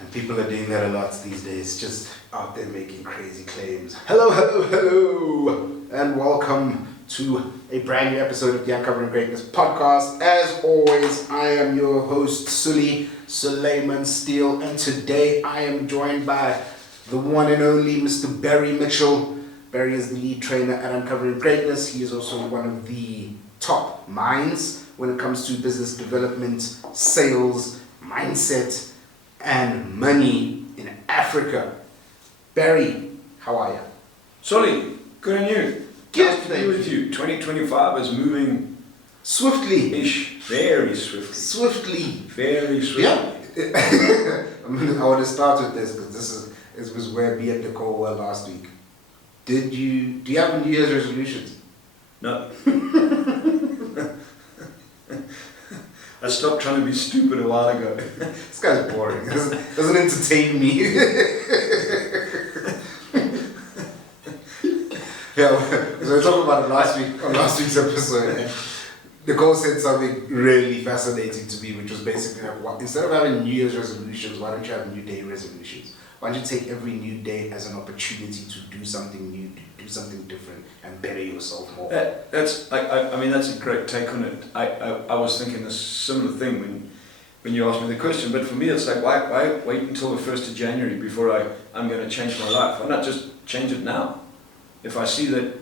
And people are doing that a lot these days, just out there making crazy claims. Hello, hello, hello, and welcome to a brand new episode of the Uncovering Greatness podcast. As always, I am your host, Suleman Steele, and today I am joined by the one and only Mr. Barry Mitchell. Barry is the lead trainer at Uncovering Greatness. He is also one of the top minds when it comes to business development, sales, mindset, and money in Africa. Barry, how are you? Solly, good on you. Good to be with you. 2025 is moving swiftly. Very swiftly. Swiftly. Very swiftly. Yeah. I want to start with this because this was where me and Nicole were last week. Do you have New Year's resolutions? No. I stopped trying to be stupid a while ago. This guy's boring. Doesn't entertain me. Yeah, so we talked about it on last week's episode. And Nicole said something really fascinating to me, which was basically like, instead of having New Year's resolutions, why don't you have New Day resolutions? Why don't you take every new day as an opportunity to do something new, to do something different, and better yourself more? That's a great take on it. I was thinking a similar thing when you asked me the question, but for me it's like, why wait until the 1st of January before I'm going to change my life? Why not just change it now? If I see that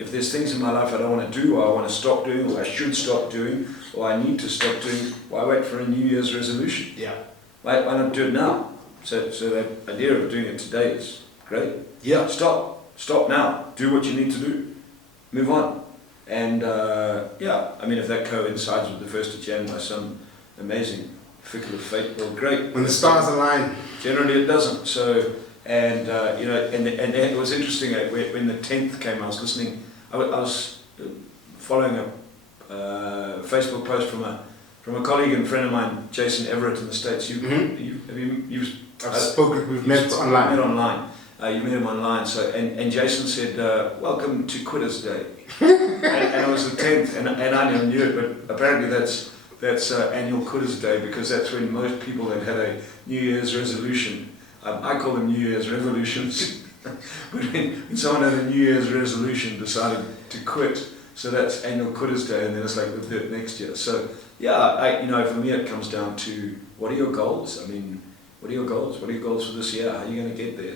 if there's things in my life I don't want to do, or I want to stop doing, or I should stop doing, or I need to stop doing, why wait for a New Year's resolution? Yeah. Why not do it now? So that idea of doing it today is great. Yeah. Stop now. Do what you need to do. Move on. And if that coincides with the 1st of January by some amazing fickle of fate, well, great. When the stars align. Generally it doesn't. So, and it was interesting when the 10th came. I was listening. I was following a Facebook post from a colleague and friend of mine, Jason Everett in the States. We've met online. You met him online. So and Jason said, "Welcome to Quitter's Day," and it was the 10th, and I never knew it, but apparently that's annual Quitter's Day, because that's when most people have had a New Year's resolution. I call them New Year's revolutions. But when someone had a New Year's resolution, decided to quit, so that's annual Quitter's Day, and then it's like we'll do it next year. So yeah, for me it comes down to, what are your goals? I mean, what are your goals? What are your goals for this year? How are you going to get there?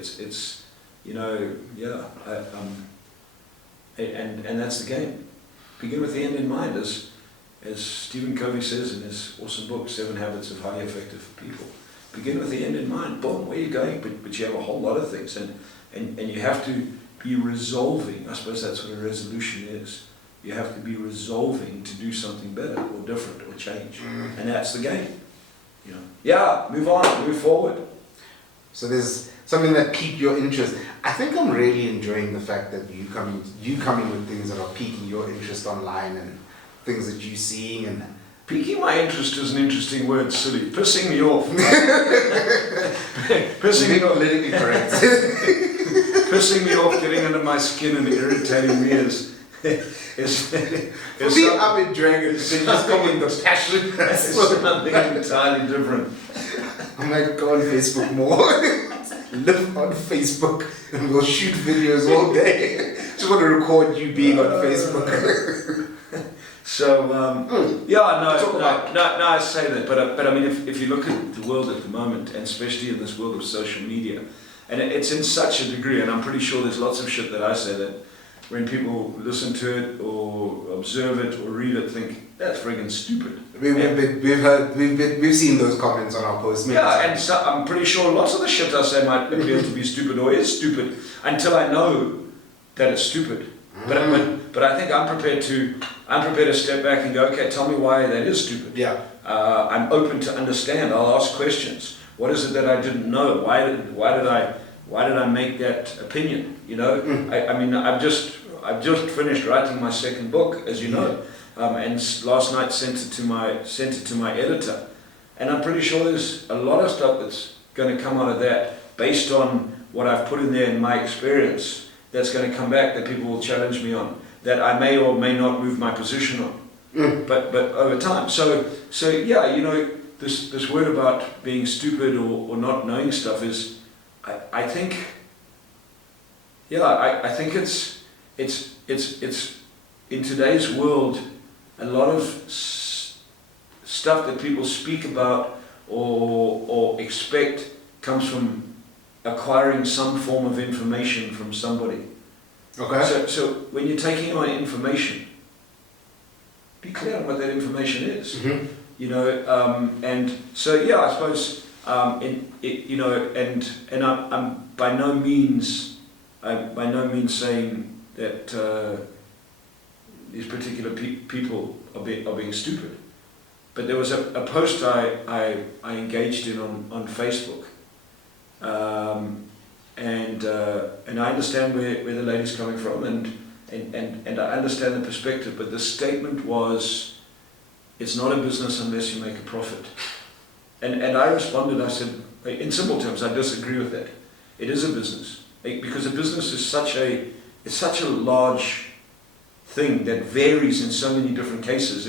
And that's the game. Begin with the end in mind, as Stephen Covey says in his awesome book, 7 Habits of Highly Effective People. Begin with the end in mind. Boom, where are you going? But you have a whole lot of things, and you have to be resolving. I suppose that's what a resolution is. You have to be resolving to do something better or different or change, and that's the game. Move on, move forward. So there's something that piqued your interest. I think I'm really enjoying the fact that you coming with things that are piquing your interest online, and things that you're seeing. And piquing my interest is an interesting word, silly. Pissing me off. Pissing me off. Politically correct. Pissing me off, getting under my skin and irritating me is for me, I'm enjoying it because you just come with the passion. It's something entirely different. I might go on Facebook more. Live on Facebook, and we'll shoot videos all day. Just want to record you being on Facebook. So I say that, but I mean, if you look at the world at the moment, and especially in this world of social media, and it's in such a degree, and I'm pretty sure there's lots of shit that I say that when people listen to it or observe it or read it, think that's friggin' stupid. We've seen those comments on our posts. And so I'm pretty sure lots of the shit I say might appear to be stupid or is stupid until I know that it's stupid. But I think I'm prepared to step back and go, okay, tell me why that is stupid. Yeah. I'm open to understand. I'll ask questions. What is it that I didn't know? Why did I make that opinion? I've just finished writing my second book, as you know, and last night sent it to my editor, and I'm pretty sure there's a lot of stuff that's going to come out of that based on what I've put in there in my experience. That's going to come back that people will challenge me on, that I may or may not move my position on, but over time. So the this word about being stupid or not knowing stuff is, I think, I think it's in today's world, a lot of stuff that people speak about or expect comes from acquiring some form of information from somebody. Okay. So when you're taking on information, be clear on what that information is. Mm-hmm. You know, and so I suppose and I'm by no means saying that these particular people are being stupid. But there was a post I engaged in on Facebook, and I understand where the lady's coming from, and I understand the perspective. But the statement was, "It's not a business unless you make a profit." And I responded. I said, in simple terms, I disagree with that. It is a business, because a business is such a large thing that varies in so many different cases.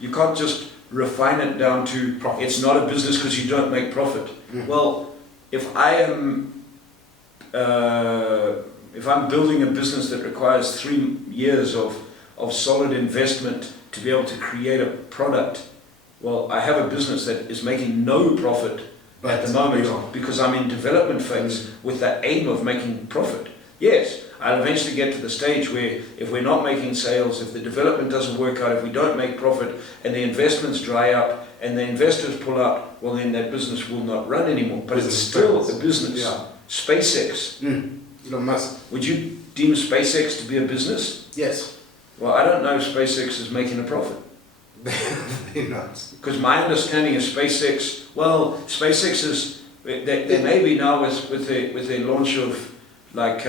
You can't just refine it down to profit. It's not a business because you don't make profit. Well, if I'm building a business that requires 3 years of solid investment to be able to create a product, well, I have a business that is making no profit at the moment because I'm in development phase with the aim of making profit. Yes, I'll eventually get to the stage where if we're not making sales, if the development doesn't work out, if we don't make profit and the investments dry up and the investors pull out, well then that business will not run anymore. But it's still a business. Yeah. SpaceX. Elon Musk. Would you deem SpaceX to be a business? Yes. Well, I don't know if SpaceX is making a profit. They're not. Because my understanding of SpaceX, well, SpaceX is, they may be now with the launch of like,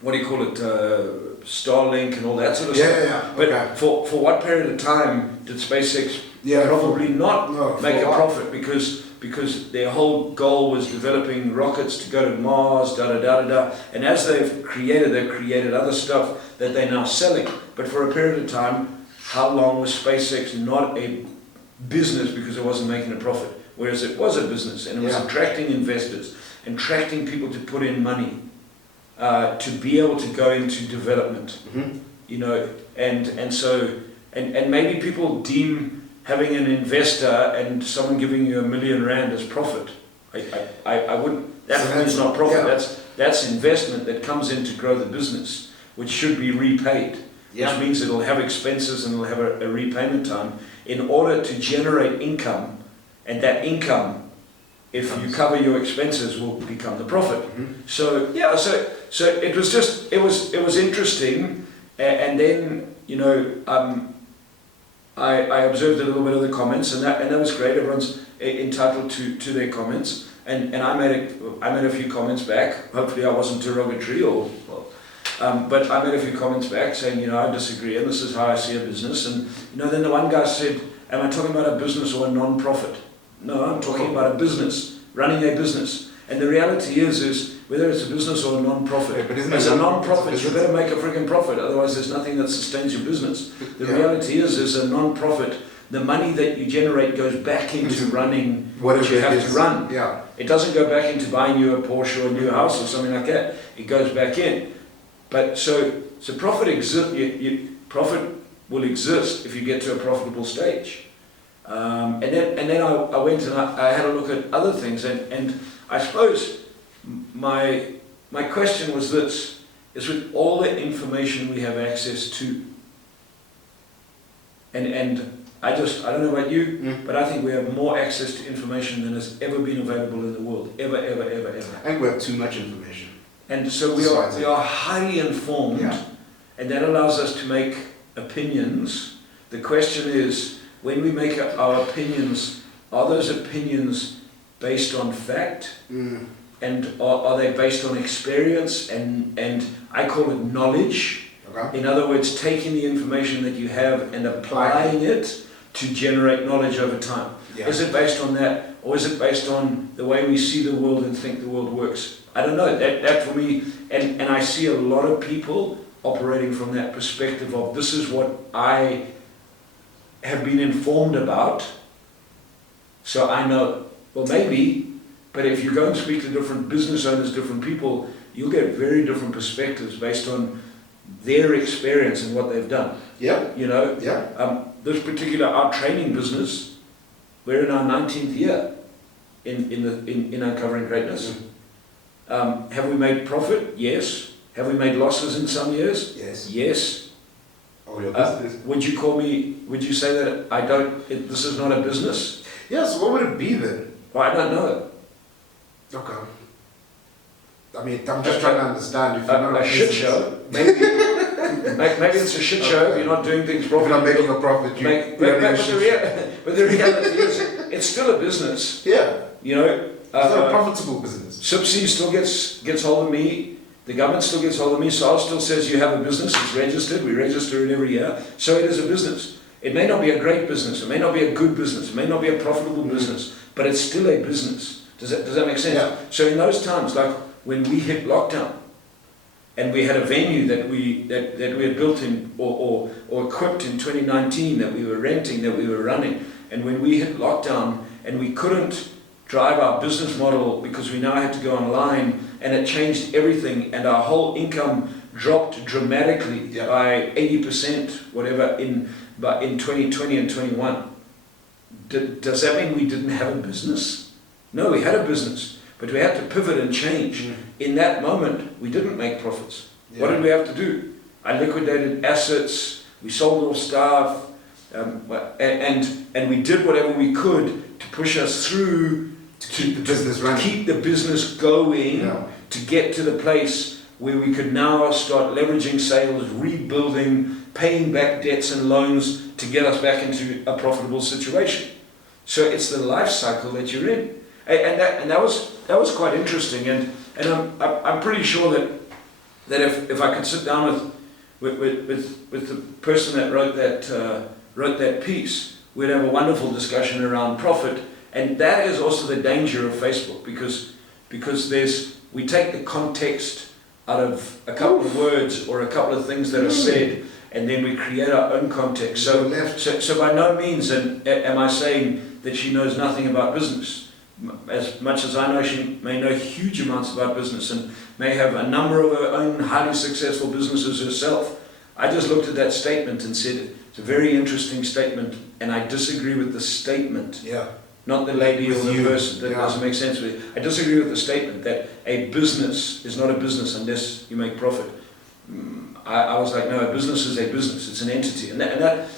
what do you call it, Starlink and all that sort of stuff. Yeah. But okay. for what period of time did SpaceX probably not make a profit? Because their whole goal was developing rockets to go to Mars, and as they've created other stuff that they're now selling. But for a period of time, how long was SpaceX not a business because it wasn't making a profit? Whereas it was a business, and it was attracting investors, attracting people to put in money, to be able to go into development. You know, and so maybe people deem having an investor and someone giving you £1 million as profit. I wouldn't. That for me is not profit. That's investment that comes in to grow the business, which should be repaid. Which means it'll have expenses and it'll have a repayment time in order to generate income, and that income, if you cover your expenses, will become the profit. So it was just it was interesting, and then I observed a little bit of the comments, and that was great. Everyone's entitled to their comments, and I made a few comments back. Hopefully I wasn't derogatory but I made a few comments back saying, I disagree and this is how I see a business. And then the one guy said, am I talking about a business or a non-profit? No, I'm talking about a business, running a business. And the reality is whether it's a business or a non-profit, as a non-profit you better make a friggin' profit, otherwise there's nothing that sustains your business. The reality is a non-profit, the money that you generate goes back into running what you have to run. It doesn't go back into buying you a Porsche or a new house or something like that. It goes back in. But so profit profit will exist if you get to a profitable stage. And then I went and I had a look at other things, and I suppose my question was this: is with all the information we have access to, and I don't know about you, but I think we have more access to information than has ever been available in the world, ever. I think we have too much information. And so we are highly informed, and that allows us to make opinions. The question is, when we make our opinions, are those opinions based on fact? And are they based on experience and I call it knowledge? In other words, taking the information that you have and applying it to generate knowledge over time. Is it based on that, or is it based on the way we see the world and think the world works? I don't know. That for me, and I see a lot of people operating from that perspective of this is what I have been informed about, So I know, well, maybe, but if you go and speak to different business owners, different people, you'll get very different perspectives based on their experience and what they've done. Yeah. You know, this particular our training business, we're in our 19th year in Uncovering Greatness. Have we made profit? Yes. Have we made losses in some years? Yes. Yes. Oh, your business. Would you say that this is not a business? Yeah, so what would it be then? Well, I don't know. Okay. I mean, I'm just trying to understand if you're not a shit show, maybe. Maybe it's a shit show if you're not doing things If you're properly. not making a profit, But the reality is, it's still a business. Yeah. You know, It's not a profitable business. SIPC still gets hold of me. The government still gets hold of me. SARS still says you have a business. It's registered. We register it every year. So it is a business. It may not be a great business. It may not be a good business. It may not be a profitable business. But it's still a business. Does that make sense? Yeah. So in those times, like when we hit lockdown, and we had a venue that we had built in or equipped in 2019 that we were renting, that we were running, and when we hit lockdown and we couldn't drive our business model because we now had to go online, and it changed everything, and our whole income dropped dramatically by 80%, whatever, in 2020 and 21. Does that mean we didn't have a business? No, we had a business, but we had to pivot and change. In that moment, we didn't make profits. What did we have to do? I liquidated assets, we sold off staff, and we did whatever we could to push us through to keep the business running, keep the business going, to get to the place where we could now start leveraging sales, rebuilding, paying back debts and loans to get us back into a profitable situation. So it's the life cycle that you're in, and that was quite interesting. And I'm pretty sure that if I could sit down with the person that wrote that piece, we'd have a wonderful discussion around profit. And that is also the danger of Facebook, because we take the context out of a couple of words or a couple of things that are said, and then we create our own context. So by no means am I saying that she knows nothing about business. As much as I know, she may know huge amounts about business and may have a number of her own highly successful businesses herself. I just looked at that statement and said, it's a very interesting statement, and I disagree with the statement. Yeah. Not the lady or the person. That doesn't make sense with it. I disagree with the statement that a business is not a business unless you make profit. I was like, no, a business is a business. It's an entity, and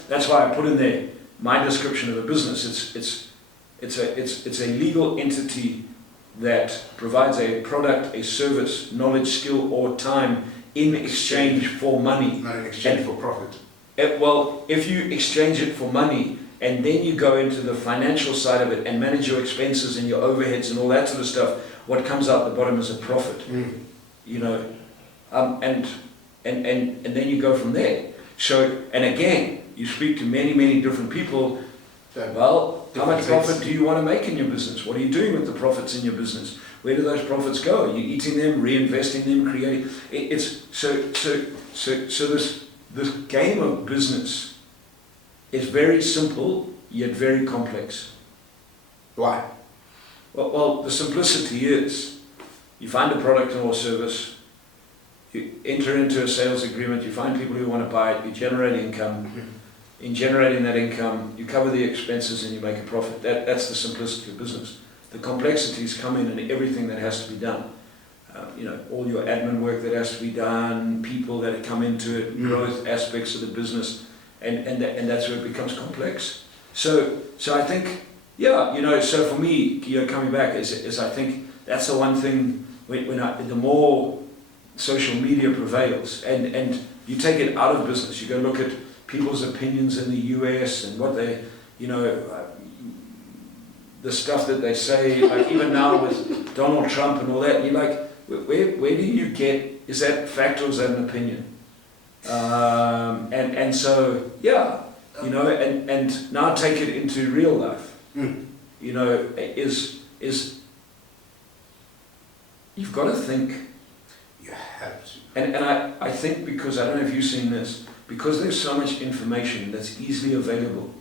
that's why I put in there my description of a business. It's a legal entity that provides a product, a service, knowledge, skill, or time in exchange for money. Not in exchange for profit. Well, if you exchange it for money, and then you go into the financial side of it and manage your expenses and your overheads and all that sort of stuff, what comes out the bottom is a profit. You know, and then you go from there. So, and again, you speak to many different people. Well, how much profit do you want to make in your business? What are you doing with the profits in your business? Where do those profits go? Are you eating them, reinvesting them, creating? It's so this game of business is very simple, yet very complex. Why? Well, the simplicity is, you find a product or service, you enter into a sales agreement, you find people who want to buy it, you generate income. In generating that income, you cover the expenses and you make a profit. That's the simplicity of business. The complexities come in everything that has to be done. You know, all your admin work that has to be done, people that come into it, growth aspects of the business. And that's where it becomes complex. So I think, you know, so for me, you know, coming back is I think that's the one thing the more social media prevails and you take it out of business, you go look at people's opinions in the US and what they, you know, the stuff that they say, like even now with Donald Trump and all that, and you're like, where do you get, is that fact or is that an opinion? And so, you know, and now take it into real life. You know, is you've got to think. You have to. And I think, because I don't know if you've seen this, because there's so much information that's easily available,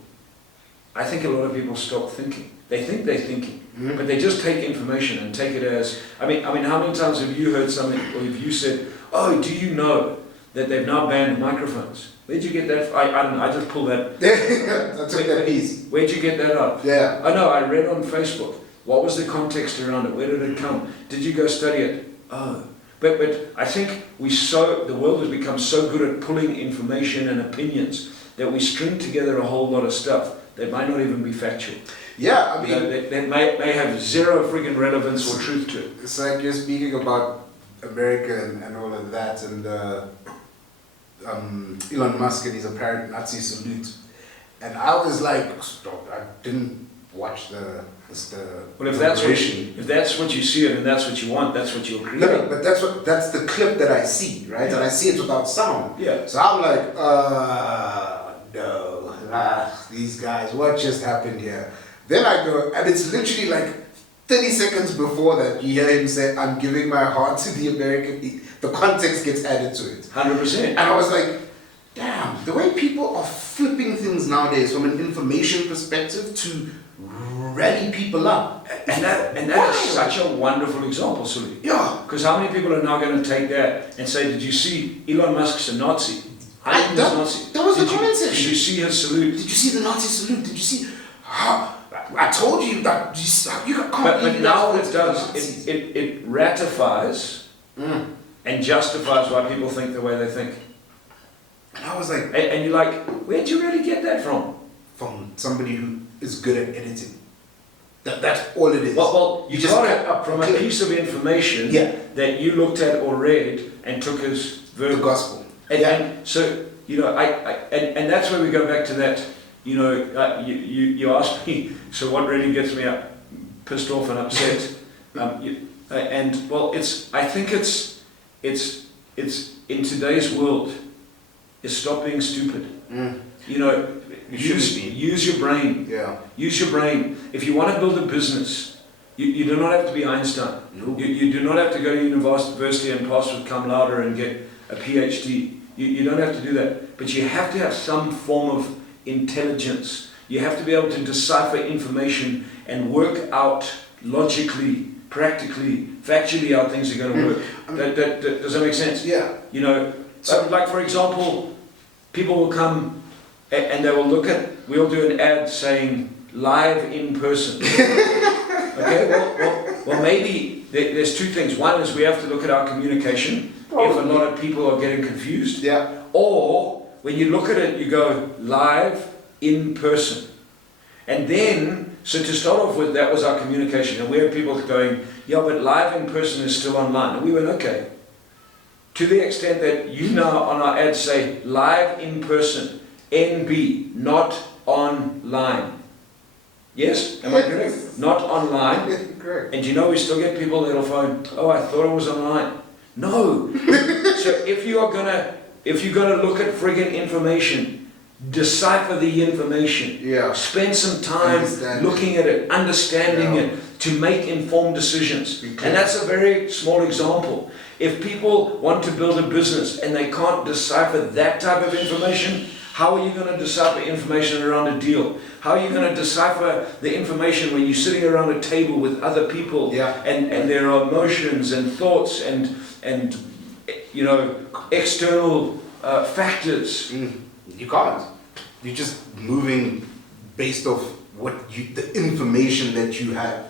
I think a lot of people stop thinking. they think they're thinking, but they just take information and take it as, I mean, how many times have you heard something, or have you said, oh, do you know that they've now banned microphones? Where'd you get that? I don't know, I just pulled that. I took that piece. Where'd you get that up? Yeah. I know, I read on Facebook. What was the context around it? Where did it come? Did you go study it? Oh. But I think the world has become so good at pulling information and opinions that we string together a whole lot of stuff that might not even be factual. Yeah, I mean... that may have zero friggin' relevance or truth to it. It's like you're speaking about America and all of that, and Elon Musk and his apparent Nazi salute. And I was like, stop, I didn't watch the well, if that's what you see it and that's what you want, that's what you'll create. No, but that's the clip that I see, right? Yeah. And I see it without sound. Yeah. So I'm like, no, these guys, what just happened here? Then I go, and it's literally like 30 seconds before that, you hear him say, I'm giving my heart to the American, the context gets added to it. 100%. And I was like, damn, the way people are flipping things nowadays from an information perspective to rally people up. And that is such a wonderful example, Suleman. Yeah. Because how many people are now going to take that and say, did you see Elon Musk's a Nazi? That was the comment section. Did you see his salute? Did you see the Nazi salute? Did you see... I told you that you can't... But now what it does, it ratifies and justifies why people think the way they think. And I was like... And you're like, where'd you really get that from? From somebody who is good at editing. That's all it is. Well, you just got it up from a piece of information that you looked at or read and took as the gospel. And so, and that's where we go back to that, you asked me, so what really gets me pissed off and upset? I think it's in today's world, is stop being stupid. Use your brain. Yeah. Use your brain. If you want to build a business, you do not have to be Einstein. No. You do not have to go to university and pass with cum laude and get a PhD. You don't have to do that. But you have to have some form of intelligence. You have to be able to decipher information and work out logically, practically, factually how things are going to work. Does that make sense? Yeah. So, like for example, people will come and they will we'll do an ad saying live in person. Okay, well maybe there's two things. One is we have to look at our communication. If a lot of people are getting confused. Yeah. Or when you look at it, you go live in person. And then, so to start off with, that was our communication. And we had people going, yeah, but live in person is still online. And we went, okay. To the extent that you now on our ad say live in person, NB, not online. Yes? Am I correct? Not online. Correct. And we still get people that'll phone, oh, I thought it was online. No. So if you're gonna look at friggin' information, decipher the information. Yeah. Spend some time looking at it, understanding it, to make informed decisions. Okay. And that's a very small example. If people want to build a business and they can't decipher that type of information, how are you going to decipher information around a deal? How are you going to decipher the information when you're sitting around a table with other people and there are emotions and thoughts and external factors? You can't. You're just moving based off the information that you have.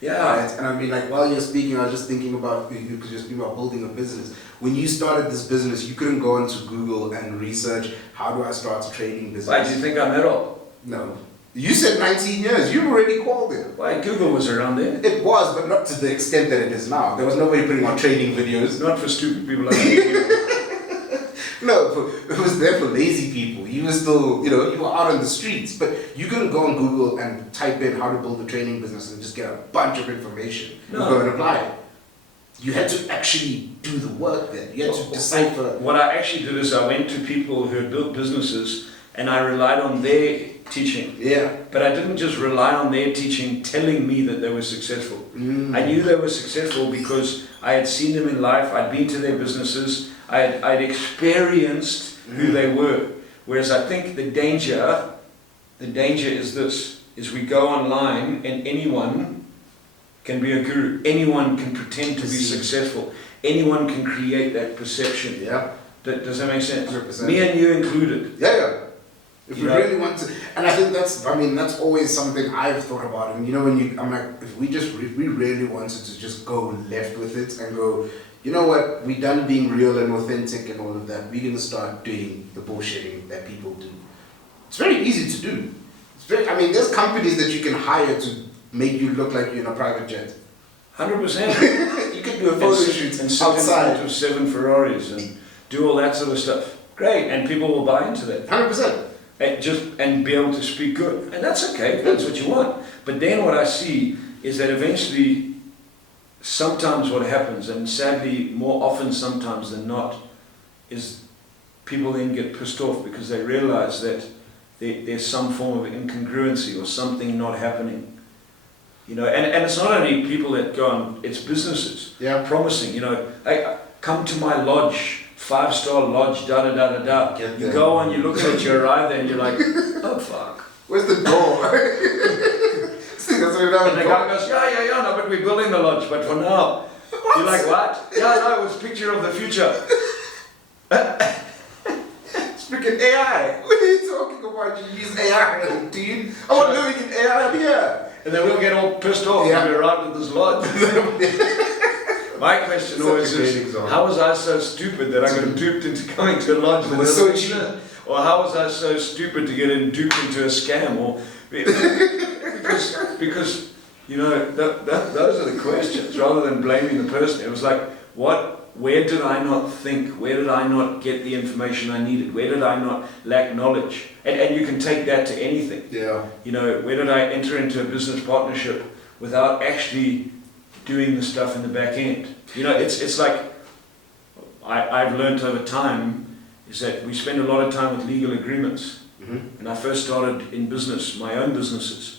Yeah. Right? And I mean, like, while you're speaking, I was just thinking about, because you're speaking about building a business. When you started this business, you couldn't go into Google and research, how do I start a trading business? Why, do you think I'm that old? No. You said 19 years. You already called it. Why, Google was around then. It was, but not to the extent that it is now. There was nobody putting on trading videos. Not for stupid people like you. No, it was there for lazy people. You were still, you were out on the streets, but you couldn't go on Google and type in how to build a training business and just get a bunch of information and go and apply it. You had to actually do the work then. You had to decipher. What I actually did is I went to people who had built businesses and I relied on their teaching. Yeah. But I didn't just rely on their teaching telling me that they were successful. I knew they were successful because I had seen them in life, I'd been to their businesses, I'd experienced who they were. Whereas I think the danger is this, is we go online and anyone can be a guru. Anyone can pretend to be successful. Anyone can create that perception. Yeah. Does that make sense? 100%. Me and you included. Yeah. If we really want to, and I think that's always something I've thought about. And I'm like, if we really wanted to just go left with it and go, you know what, we're done being real and authentic and all of that, we're going to start doing the bullshitting that people do. It's very easy to do. There's companies that you can hire to make you look like you're in a private jet. 100%. You can do a photo shoot and outside. Sit in 7 Ferraris and do all that sort of stuff. Great, and people will buy into that. 100%. And be able to speak good. And that's okay, if that's what you want. But then what I see is that eventually, sometimes what happens, and sadly more often sometimes than not, is people then get pissed off because they realize that there's some form of incongruency or something not happening. And it's not only people that go on, it's businesses promising, hey, come to my lodge, 5-star lodge, da-da-da-da-da. You go on, you look at it, you arrive there and you're like, oh fuck. Where's the door? And the guy goes, yeah, no, but we're building the lodge, but for now. What? You're like, what? Yeah, no, it was a picture of the future. It's freaking AI. What are you talking about? You use AI, dude. I'm living in AI here. And then we'll get all pissed off when we arrive at this lodge. My question always is, how was I so stupid that I got duped into coming to a lodge that was so cheap? Or how was I so stupid to get duped into a scam? Or because those are the questions, rather than blaming the person. It was like, where did I not think? Where did I not get the information I needed? Where did I not lack knowledge? And you can take that to anything. Yeah. Where did I enter into a business partnership without actually doing the stuff in the back end? It's like I've learned over time is that we spend a lot of time with legal agreements. Mm-hmm. When I first started in business, my own businesses,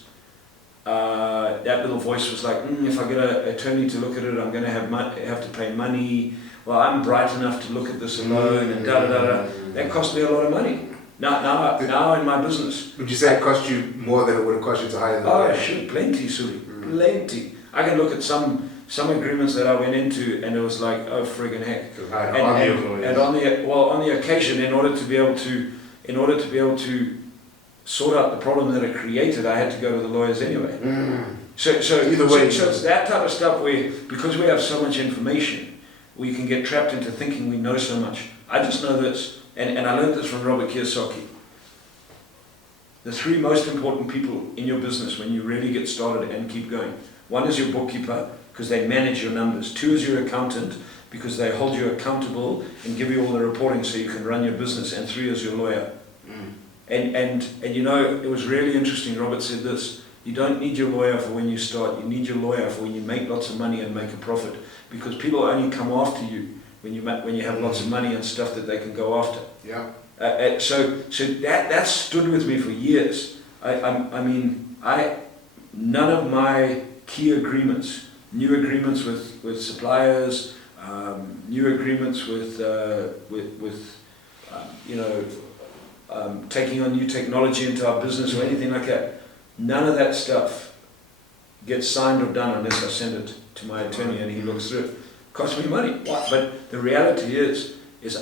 that little voice was like, if I get an attorney to look at it, I'm going to have to pay money. Well, I'm bright enough to look at this alone, and da-da-da-da. That cost me a lot of money. Now in my business. Would you say it cost you more than it would have cost you to hire them? Oh, shit, plenty, Suli. Plenty. I can look at some agreements that I went into, and it was like, oh friggin' heck. And on the occasion, in order to be able to sort out the problem that it created, I had to go to the lawyers anyway. So either way, so it's that type of stuff where, because we have so much information, we can get trapped into thinking we know so much. I just know this, and I learned this from Robert Kiyosaki. The 3 most important people in your business when you really get started and keep going. 1 is your bookkeeper, because they manage your numbers. 2 is your accountant, because they hold you accountable and give you all the reporting so you can run your business. And 3 is your lawyer. And it was really interesting. Robert said this: you don't need your lawyer for when you start. You need your lawyer for when you make lots of money and make a profit, because people only come after you when you have lots of money and stuff that they can go after. Yeah. So that stood with me for years. None of my key agreements, new agreements with suppliers, new agreements with taking on new technology into our business or anything like that, none of that stuff gets signed or done unless I send it to my attorney and he looks through it. Costs me money. But the reality is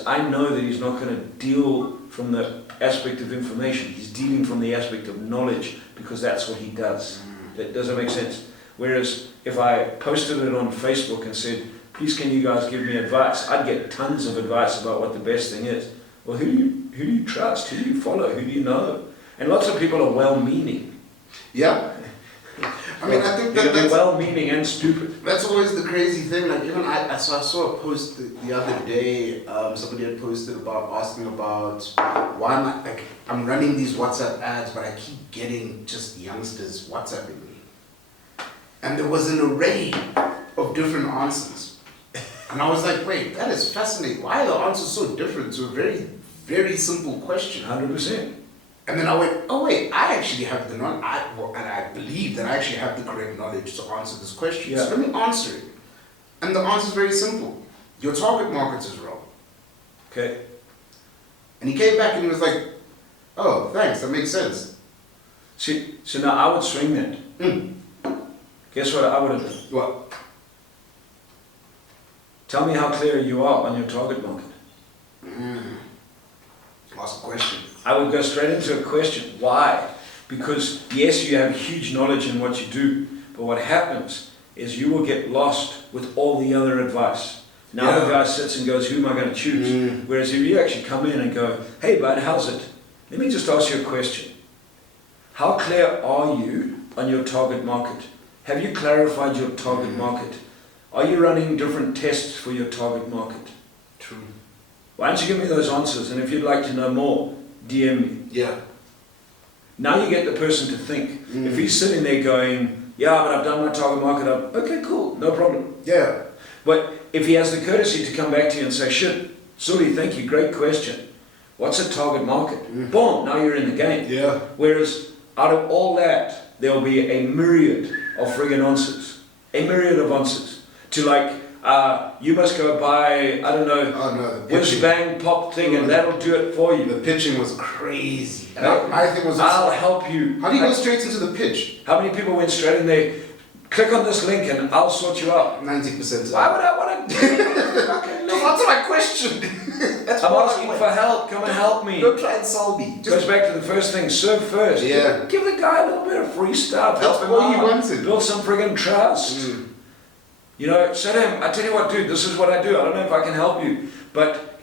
I know that he's not going to deal from the aspect of information. He's dealing from the aspect of knowledge, because that's what he does. Does that make sense? Whereas if I posted it on Facebook and said, please can you guys give me advice, I'd get tons of advice about what the best thing is. Well, who do you trust? Who do you follow? Who do you know? And lots of people are well-meaning. Yeah. I think that's well-meaning and stupid. That's always the crazy thing. Like even I saw a post the other day. Somebody had posted asking about why I'm running these WhatsApp ads, but I keep getting just youngsters WhatsApping me. And there was an array of different answers. And I was like, wait, that is fascinating. Why are the answers so different to a very, very simple question? 100%. And then I went, oh wait, I actually have the knowledge, and I believe that I actually have the correct knowledge to answer this question. Yeah. So let me answer it. And the answer is very simple. Your target market is wrong. Okay. And he came back and he was like, oh, thanks, that makes sense. See, so now I would swing that. Guess what I would have done? What? Tell me how clear you are on your target market. Ask a question. I would go straight into a question. Why? Because yes, you have huge knowledge in what you do, but what happens is you will get lost with all the other advice. Now the guy sits and goes, who am I going to choose? Whereas if you actually come in and go, hey bud, how's it? Let me just ask you a question. How clear are you on your target market? Have you clarified your target market? Are you running different tests for your target market? True. Why don't you give me those answers? And if you'd like to know more, DM me. Yeah. Now you get the person to think. If he's sitting there going, yeah, but I've done my target market up. Okay, cool, no problem. Yeah. But if he has the courtesy to come back to you and say, shit, Suli, thank you, great question. What's a target market? Boom, now you're in the game. Yeah. Whereas out of all that, there'll be a myriad of friggin' answers. A myriad of answers. To like, you must go buy, I don't know, which bang pop thing and that'll do it for you. The pitching was crazy. And my thing was, I'll help you. How do you go straight into the pitch? How many people went straight in there? Click on this link and I'll sort you out. 90%. Why would I want to fucking link? Answer my question. That's I'm what asking for help. Come and help me. Don't try and solve me. Goes back to the first thing. Serve first. Yeah. Give the guy a little bit of free stuff. That's Help him all out. he wanted. Build some friggin' trust. You know, say to him, I tell you what, dude, this is what I do. I don't know if I can help you, but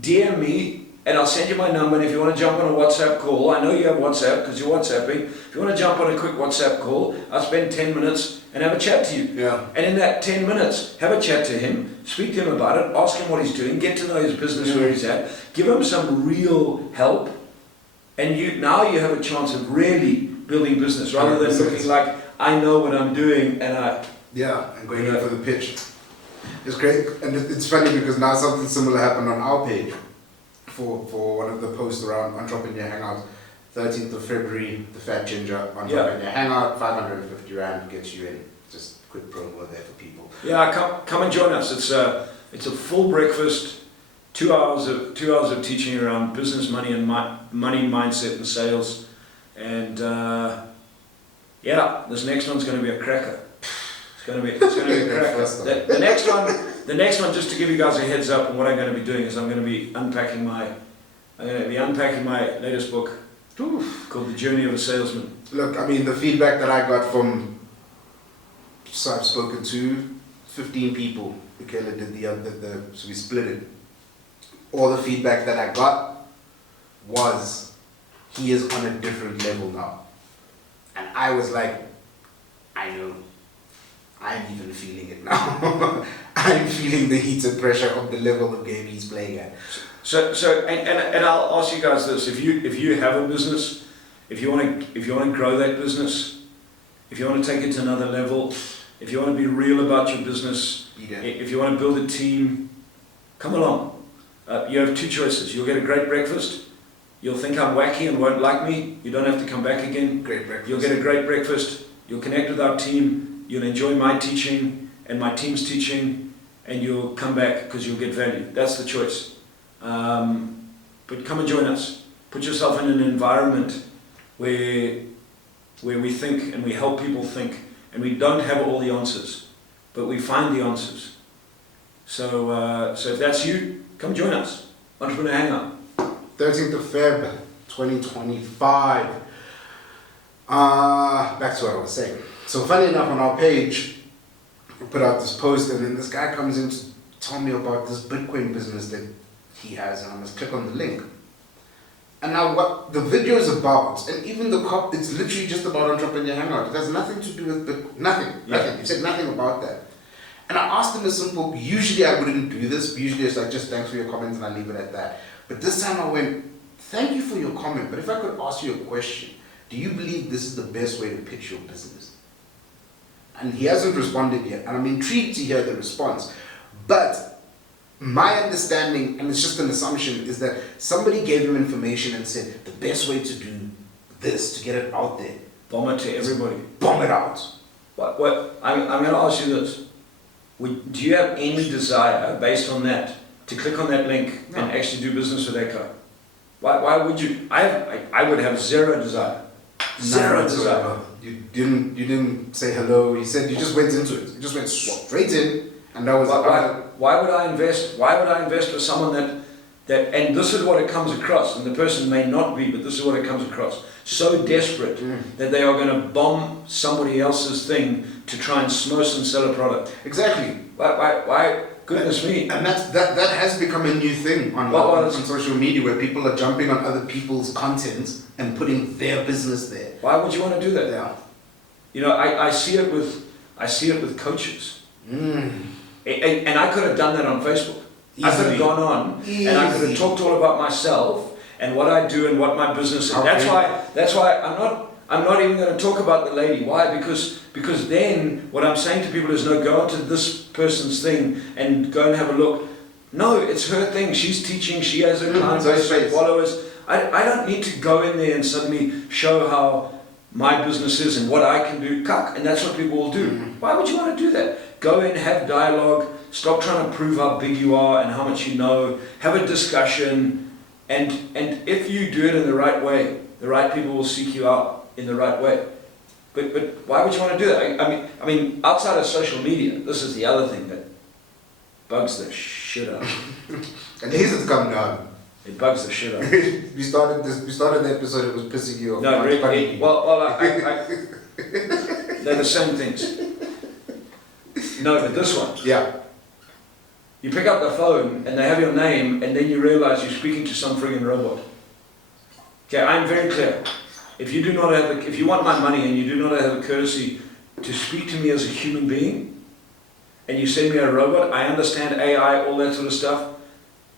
DM me and I'll send you my number. And if you want to jump on a WhatsApp call, I know you have WhatsApp because you're WhatsApping. If you want to jump on a quick WhatsApp call, I'll spend 10 minutes and have a chat to you. Yeah. And in that 10 minutes, have a chat to him, speak to him about it, ask him what he's doing, get to know his business where he's at, give him some real help, and now you have a chance of really building business rather than looking like, I know what I'm doing and and going in for the pitch. It's great, and it's funny because now something similar happened on our page for one of the posts around Entrepreneur Hangout. 13th of February, the Fat Ginger Entrepreneur Hangout, 550 Rand gets you in. Just quick promo there for people. Yeah, come and join us. It's a full breakfast, 2 hours of teaching around business, money, and money mindset and sales, and this next one's going to be a cracker. It's going to be a cracker. The next one, just to give you guys a heads up on what I'm going to be doing is I'm going to be unpacking my latest book called The Journey of a Salesman. Look, I mean, the feedback that I got from, so I've spoken to 15 people. Michaela did so we split it. All the feedback that I got was, he is on a different level now. And I was like, I know. I'm even feeling it now. I'm feeling the heated pressure of the level of game he's playing at. So and I'll ask you guys this: if you have a business, if you want to grow that business, if you want to take it to another level, if you want to be real about your business, if you want to build a team, come along. You have two choices: you'll get a great breakfast. You'll think I'm wacky and won't like me. You don't have to come back again. Great breakfast. You'll get a great breakfast. You'll connect with our team. You'll enjoy my teaching and my team's teaching, and you'll come back because you'll get value. That's the choice. But come and join us. Put yourself in an environment where we think and we help people think, and we don't have all the answers, but we find the answers. So if that's you, come join us. Entrepreneur Hangout. 13th of Feb, 2025. Back to what I was saying. So funny enough, on our page, we put out this post, and then this guy comes in to tell me about this Bitcoin business that he has, and I must click on the link. And now what the video is about, and even the cop, it's literally just about Entrepreneur Hangout. It has nothing to do with Bitcoin. Nothing. You said nothing about that. And I asked him a simple, usually I wouldn't do this, usually it's like, just thanks for your comments and I leave it at that. But this time I went, thank you for your comment, but if I could ask you a question, do you believe this is the best way to pitch your business? And he hasn't responded yet, and I'm intrigued to hear the response. But my understanding, and it's just an assumption, is that somebody gave him information and said, the best way to do this, to get it out there, bomb it to everybody. Bomb it out. What? I'm going to ask you this. Do you have any desire, based on that, to click on that link and actually do business with that guy? Why would you? I would have zero desire. Zero None desire. whatsoever. You didn't say hello. You said you just went into it. You just went straight in, and that was Why would I invest? Why would I invest with someone that? And this is what it comes across. And the person may not be, but this is what it comes across. So desperate that they are going to bomb somebody else's thing to try and smoke and sell a product. Exactly. Why? Goodness me. And that has become a new thing on social media, where people are jumping on other people's content and putting their business there. Why would you want to do that? Yeah. You know, I see it with coaches. And I could have done that on Facebook. Easily. I could have gone on and I could have talked all about myself and what I do and what my business is. Okay. That's why I'm not even going to talk about the lady. Why? Because then what I'm saying to people is, no, go onto this person's thing and go and have a look. No, it's her thing. She's teaching. She has her clients, her followers. I don't need to go in there and suddenly show how my business is and what I can do. And that's what people will do. Why would you want to do that? Go in, have dialogue. Stop trying to prove how big you are and how much you know. Have a discussion. And if you do it in the right way, the right people will seek you out in the right way. But why would you want to do that? I mean, outside of social media, this is the other thing that bugs the shit out of me. And here's it's come down. It bugs the shit out of me. We started the episode, it was pissing you off. No, really. Well, they're the same things. No, but this one. Yeah. You pick up the phone and they have your name, and then you realize you're speaking to some friggin' robot. Okay, I'm very clear. If you want my money and you do not have the courtesy to speak to me as a human being, and you send me a robot, I understand AI, all that sort of stuff.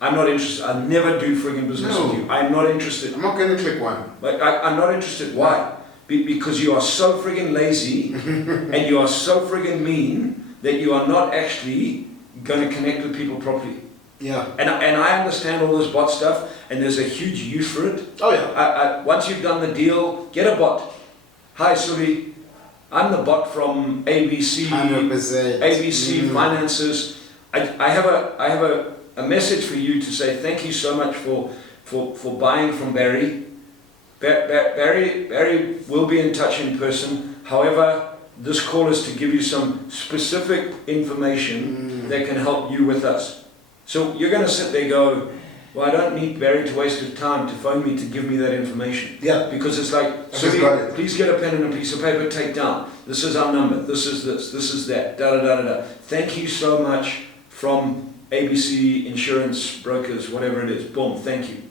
I'm not interested. I'll never do friggin' business with you. I'm not interested. I'm not going to click one. Like, I'm not interested. Why? Because you are so friggin' lazy and you are so friggin' mean that you are not actually going to connect with people properly. Yeah. And I understand all this bot stuff, and there's a huge use for it. Oh yeah. Once you've done the deal, get a bot. Hi, Suli. I'm the bot from ABC. 100%. ABC Finances. I have a message for you to say thank you so much for buying from Barry. Barry will be in touch in person. However, this call is to give you some specific information that can help you with us. So you're going to sit there and go, well, I don't need Barry to waste his time to phone me to give me that information. Yeah. Because it's like, please get a pen and a piece of paper, take down. This is our number, this is that, da-da-da-da-da. Thank you so much from ABC Insurance Brokers, whatever it is. Boom, thank you.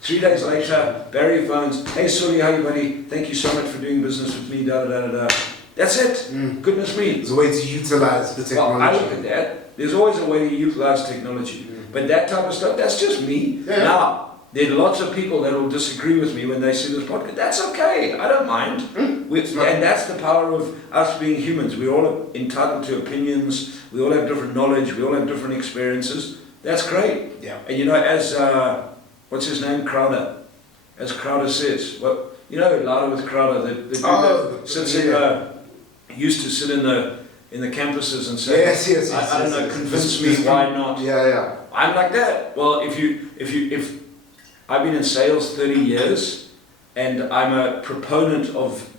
3 days later, Barry phones, hey Sully, how are you buddy? Thank you so much for doing business with me, da-da-da-da-da. That's it. Goodness me. There's a way to utilize the technology. Well, I look at that. There's always a way to utilize technology. But that type of stuff, that's just me. Yeah. Now, there are lots of people that will disagree with me when they see this podcast. That's okay. I don't mind. And that's the power of us being humans. We're all entitled to opinions. We all have different knowledge. We all have different experiences. That's great. Yeah. And you know, as, what's his name? Crowder. As Crowder says, well, you know, Louder with Crowder, the dude that sits used to sit in the campuses and say, yes, I don't know, convince me why not. Yeah. I'm like that. Well, if I've been in sales 30 years, and I'm a proponent of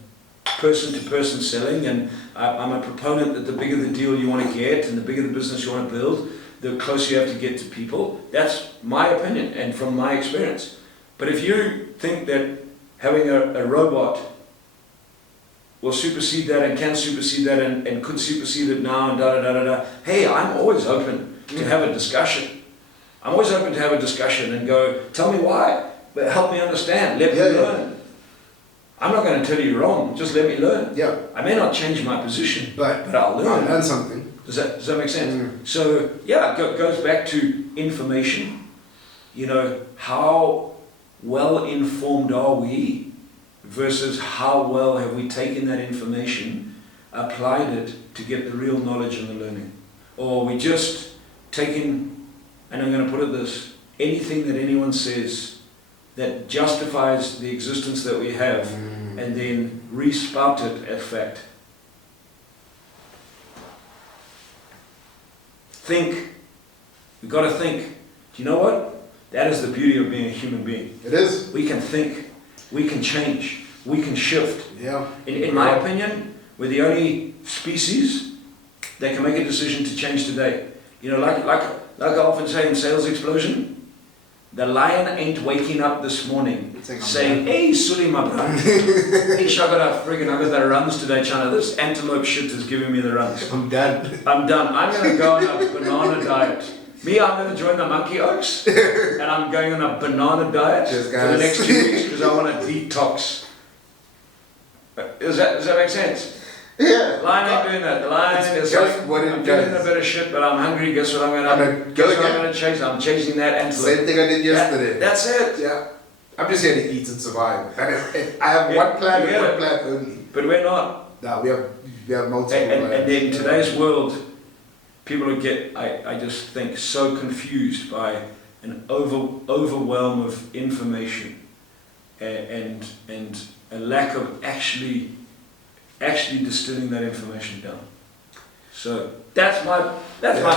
person-to-person selling, and I'm a proponent that the bigger the deal you want to get, and the bigger the business you want to build, the closer you have to get to people. That's my opinion, and from my experience. But if you think that having a robot will supersede that and can supersede that and could supersede it now and da-da-da-da-da. Hey, I'm always open to have a discussion. I'm always open to have a discussion and go, tell me why, but help me understand, let me learn. I'm not going to tell you you're wrong, just let me learn. Yeah. I may not change my position, but I'll learn. I'll learn something. Does that make sense? So, yeah, it goes back to information. You know, how well informed are we versus how well have we taken that information, applied it to get the real knowledge and the learning. Or we just taking, and I'm going to put it this, anything that anyone says that justifies the existence that we have and then re-spout it as fact. Think. We've got to think. Do you know what? That is the beauty of being a human being. It is. We can think. We can change. we can shift. Yeah. In my opinion, we're the only species that can make a decision to change today. You know, like I often say in Sales Explosion, the lion ain't waking up this morning saying, "Hey, Suleman, bro, I got the runs today, China. This antelope shit is giving me the runs. I'm done. I'm done. I'm going to go on a banana diet. Me, I'm going to join the monkey oaks, and I'm going on a banana diet for the next 2 weeks because I want to detox." Does that make sense? Yeah. Lion ain't doing that. The lion is like, I'm doing a bit of shit, but I'm hungry. Guess what I'm going to chase? I'm chasing that antelope. Same thing I did yesterday. That's it. Yeah. I'm just here to eat and survive. And I have one plan and one plan only. But we're not. No, we have multiple plans. And in today's world, people will get, I just think, so confused by an overwhelm of information and a lack of actually distilling that information down. So that's my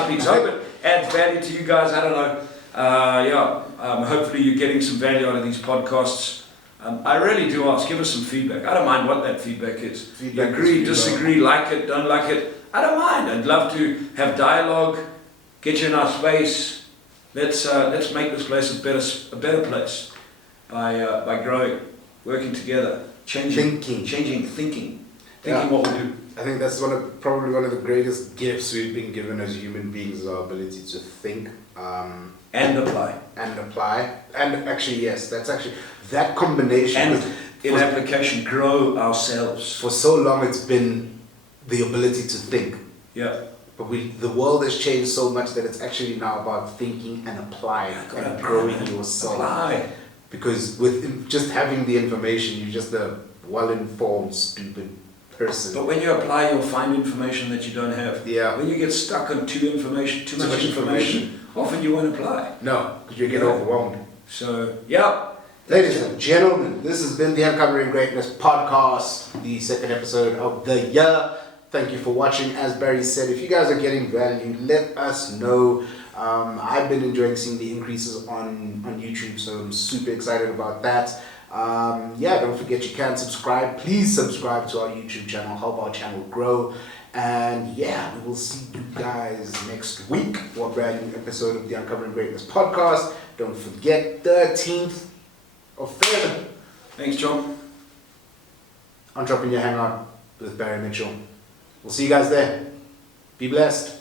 piece. I hope it adds value to you guys. I don't know. Hopefully you're getting some value out of these podcasts. I really do ask, give us some feedback. I don't mind what that feedback is. You agree, disagree, like it, don't like it. I don't mind. I'd love to have dialogue, get you in our space. Let's make this place a better place by growing, working together, thinking. Thinking what we do. I think that's probably one of the greatest gifts we've been given as human beings, is our ability to think and apply. And actually, yes, that combination. And in application, grow ourselves. For so long, it's been the ability to think. Yeah. But the world has changed so much that it's actually now about thinking and applying and growing yourself. Apply. Because with just having the information, you're just a well-informed, stupid person. But when you apply, you'll find information that you don't have. Yeah. When you get stuck on too much information, often you won't apply. No, because you get overwhelmed. So, yeah. Ladies and gentlemen, this has been the Uncovering Greatness podcast, the second episode of the year. Thank you for watching. As Barry said, if you guys are getting value, let us know. I've been enjoying seeing the increases on YouTube, so I'm super excited about that. Don't forget you can subscribe. Please subscribe to our YouTube channel, help our channel grow. And we will see you guys next week for a brand new episode of the Uncovering Greatness podcast. Don't forget, 13th of February. Thanks, John. Entrepreneur Hangout with Barry Mitchell. We'll see you guys there. Be blessed.